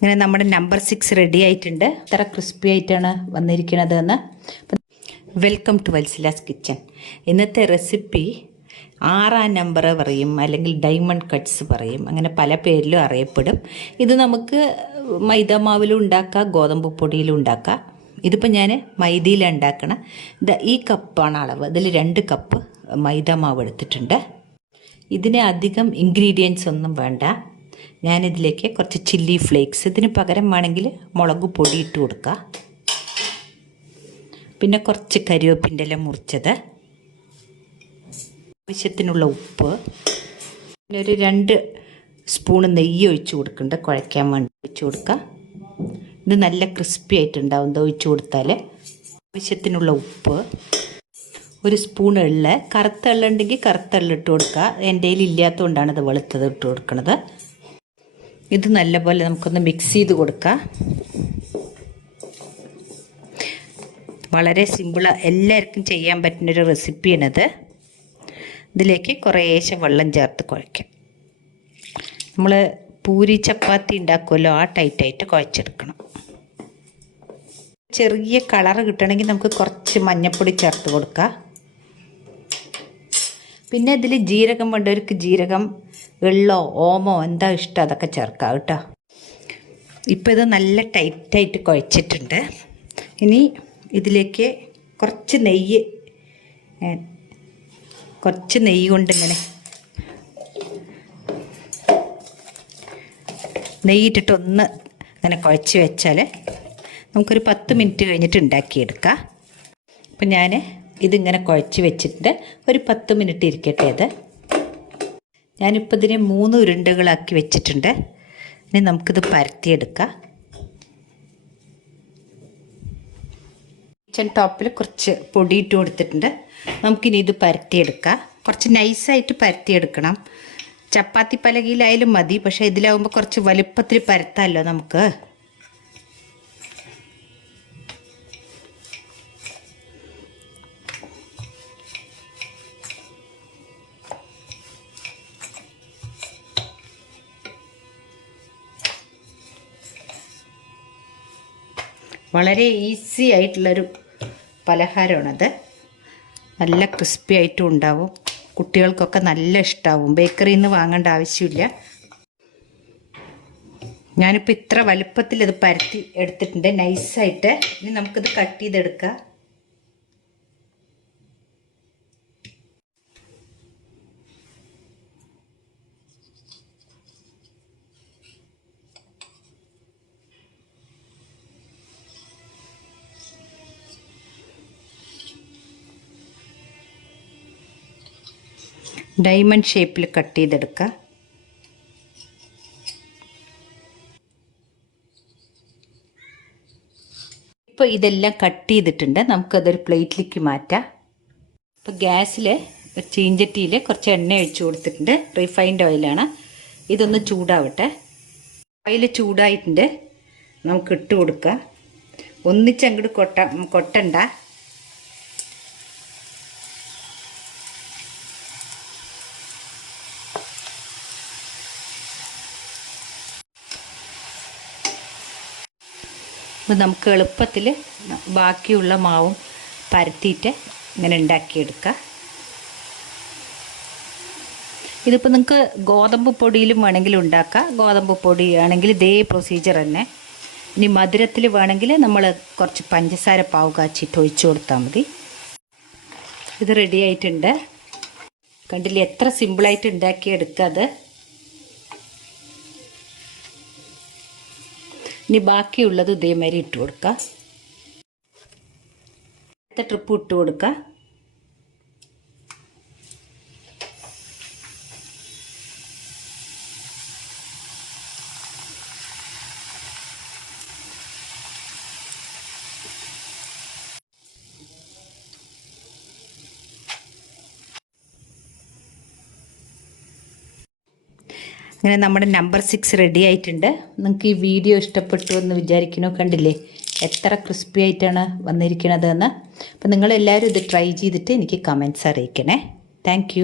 അങ്ങനെ നമ്മുടെ number 6 ready ആയിട്ടുണ്ട്. എത്ര ക്രിസ്പി ആയിട്ടാണ് വന്നിരിക്കുന്നത് എന്ന്. Welcome to Vatsala's kitchen. ഇന്നത്തെ റെസിപ്പി 6 നമ്പർ പറയും, അല്ലെങ്കിൽ ഡയമണ്ട് കട്ട്സ് പറയും, അങ്ങനെ പല പേരിലും അറിയപ്പെടും. ഇത് നമുക്ക് മൈദാമാവിലും ഉണ്ടാക്കാം, ഗോതമ്പ് പൊടിയിലും ഉണ്ടാക്കാം. ഇതിപ്പോൾ ഞാൻ മൈദയിലാണ് ഉണ്ടാക്കണം. ഈ കപ്പാണ് അളവ്. ഇതിൽ 2 കപ്പ് മൈദാമാവ് എടുത്തിട്ടുണ്ട്. ഇതിന് അധികം ഇൻഗ്രീഡിയൻസ് ഒന്നും വേണ്ട. ഞാനിതിലേക്ക് കുറച്ച് ചില്ലി ഫ്ലേക്സ്, ഇതിന് പകരം വേണമെങ്കിൽ മുളക് പൊടി ഇട്ട് കൊടുക്കുക. പിന്നെ കുറച്ച് കരിവേപ്പിൻ്റെ ഇല മുറിച്ചത്, ആവശ്യത്തിനുള്ള ഉപ്പ്, പിന്നെ ഒരു 2 സ്പൂൺ നെയ്യ് ഒഴിച്ച് കൊടുക്കുന്നുണ്ട്, കുഴയ്ക്കാൻ വേണ്ടി ഒഴിച്ച് കൊടുക്കുക. ഇത് നല്ല ക്രിസ്പി ആയിട്ടുണ്ടാവും ഇത് ഒഴിച്ച് കൊടുത്താൽ. ആവശ്യത്തിനുള്ള ഉപ്പ്, 1 സ്പൂൺ എള്ള്, കറുത്ത എള്ളുണ്ടെങ്കിൽ കറുത്ത എള്ള് ഇട്ട് കൊടുക്കുക. എൻ്റെ കയ്യിൽ ഇല്ലാത്തതുകൊണ്ടാണ് ഇത് വെളുത്തത് ഇട്ട് കൊടുക്കുന്നത്. ഇത് നല്ലപോലെ നമുക്കൊന്ന് മിക്സ് ചെയ്ത് കൊടുക്കാം. വളരെ സിമ്പിള്, എല്ലാവർക്കും ചെയ്യാൻ പറ്റുന്നൊരു റെസിപ്പിയാണിത്. ഇതിലേക്ക് കുറേശ്ശെ വെള്ളം ചേർത്ത് കുഴയ്ക്കാം. നമ്മൾ പൂരി ചപ്പാത്തി ഉണ്ടാക്കുമല്ലോ, ആ ടൈറ്റായിട്ട് കുഴച്ചെടുക്കണം. ചെറിയ കളറ് കിട്ടണമെങ്കിൽ നമുക്ക് കുറച്ച് മഞ്ഞൾപ്പൊടി ചേർത്ത് കൊടുക്കാം. പിന്നെ ഇതിൽ ജീരകം വേണ്ടവർക്ക് ജീരകം, എള്ളോ ഓമോ എന്താ ഇഷ്ടം അതൊക്കെ ചേർക്കാം കേട്ടോ. ഇപ്പോൾ ഇത് നല്ല ടൈറ്റായിട്ട് കുഴച്ചിട്ടുണ്ട്. ഇനി ഇതിലേക്ക് കുറച്ച് നെയ്യ് കൊണ്ട് ഇങ്ങനെ നെയ്യിട്ടിട്ട് ഒന്ന് ഇങ്ങനെ കുഴച്ച് വെച്ചാൽ നമുക്കൊരു 10 മിനിറ്റ് കഴിഞ്ഞിട്ട് ഉണ്ടാക്കിയെടുക്കാം. അപ്പം ഞാൻ ഇതിങ്ങനെ കുഴച്ച് വെച്ചിട്ടുണ്ട്. ഒരു 10 മിനിറ്റ് ഇരിക്കട്ടെ ഇത്. ഞാനിപ്പോൾ ഇതിനെ 3 ഉരുണ്ടകളാക്കി വെച്ചിട്ടുണ്ട്. ഇനി നമുക്കിത് പരത്തിയെടുക്കാം. കിച്ചൺ ടോപ്പിൽ കുറച്ച് പൊടി ഇട്ട് കൊടുത്തിട്ടുണ്ട്. നമുക്കിനി ഇത് പരത്തിയെടുക്കാം. കുറച്ച് നൈസായിട്ട് പരത്തിയെടുക്കണം. ചപ്പാത്തി പലകയിലായാലും മതി, പക്ഷേ ഇതിലാവുമ്പോൾ കുറച്ച് വലുപ്പത്തിൽ പരത്താമല്ലോ നമുക്ക്. വളരെ ഈസി ആയിട്ടുള്ളൊരു പലഹാരമാണത്. നല്ല ക്രിസ്പി ആയിട്ടും ഉണ്ടാവും, കുട്ടികൾക്കൊക്കെ നല്ല ഇഷ്ടമാവും. ബേക്കറിയിൽ നിന്ന് വാങ്ങേണ്ട ആവശ്യമില്ല. ഞാനിപ്പോൾ ഇത്ര വലുപ്പത്തിൽ ഇത് പരത്തി എടുത്തിട്ടുണ്ട് നൈസായിട്ട്. ഇനി നമുക്കിത് കട്ട് ചെയ്തെടുക്കാം. ഡയമണ്ട് ഷേപ്പിൽ കട്ട് ചെയ്തെടുക്കുക. ഇപ്പോൾ ഇതെല്ലാം കട്ട് ചെയ്തിട്ടുണ്ട്. നമുക്കതൊരു പ്ലേറ്റിലേക്ക് മാറ്റാം. ഇപ്പോൾ ഗ്യാസിൽ ചീഞ്ചട്ടിയിൽ കുറച്ച് എണ്ണ ഒഴിച്ച് കൊടുത്തിട്ടുണ്ട്. റിഫൈൻഡ് ഓയിലാണ്. ഇതൊന്ന് ചൂടാവട്ടെ. ഓയിൽ ചൂടായിട്ടുണ്ട്. നമുക്ക് ഇട്ട് കൊടുക്കുക. ഒന്നിച്ചങ്ങോട്ട് കൊട്ടണ്ട. അപ്പോൾ നമുക്ക് എളുപ്പത്തിൽ ബാക്കിയുള്ള മാവും പരത്തിയിട്ട് ഇങ്ങനെ ഉണ്ടാക്കിയെടുക്കാം. ഇതിപ്പോൾ നിങ്ങൾക്ക് ഗോതമ്പ് പൊടിയിലും വേണമെങ്കിൽ ഉണ്ടാക്കാം. ഗോതമ്പ് പൊടി ആണെങ്കിൽ ഇതേ പ്രൊസീജിയർ തന്നെ. ഇനി മധുരത്തിൽ വേണമെങ്കിൽ നമ്മൾ കുറച്ച് പഞ്ചസാര പാവ് കാച്ചിട്ട് ഒഴിച്ചു കൊടുത്താൽ മതി. ഇത് റെഡി ആയിട്ടുണ്ട്. കണ്ടില്ലേ എത്ര സിമ്പിളായിട്ട് ഉണ്ടാക്കിയെടുക്കുക അത്. ഇനി ബാക്കിയുള്ളത് ഇതേമാതിരി ഇട്ട് കൊടുക്കുക. അടുത്ത ട്രിപ്പ് ഇട്ട് കൊടുക്കുക. അങ്ങനെ നമ്മുടെ നമ്പർ 6 റെഡി ആയിട്ടുണ്ട്. നിങ്ങൾക്ക് ഈ വീഡിയോ ഇഷ്ടപ്പെട്ടു എന്ന് വിചാരിക്കുന്നു. കണ്ടില്ലേ എത്ര ക്രിസ്പി ആയിട്ടാണ് വന്നിരിക്കുന്നത് എന്ന്. അപ്പോൾ നിങ്ങളെല്ലാവരും ഇത് ട്രൈ ചെയ്തിട്ട് എനിക്ക് കമൻറ്റ്സ് അറിയിക്കണേ. താങ്ക്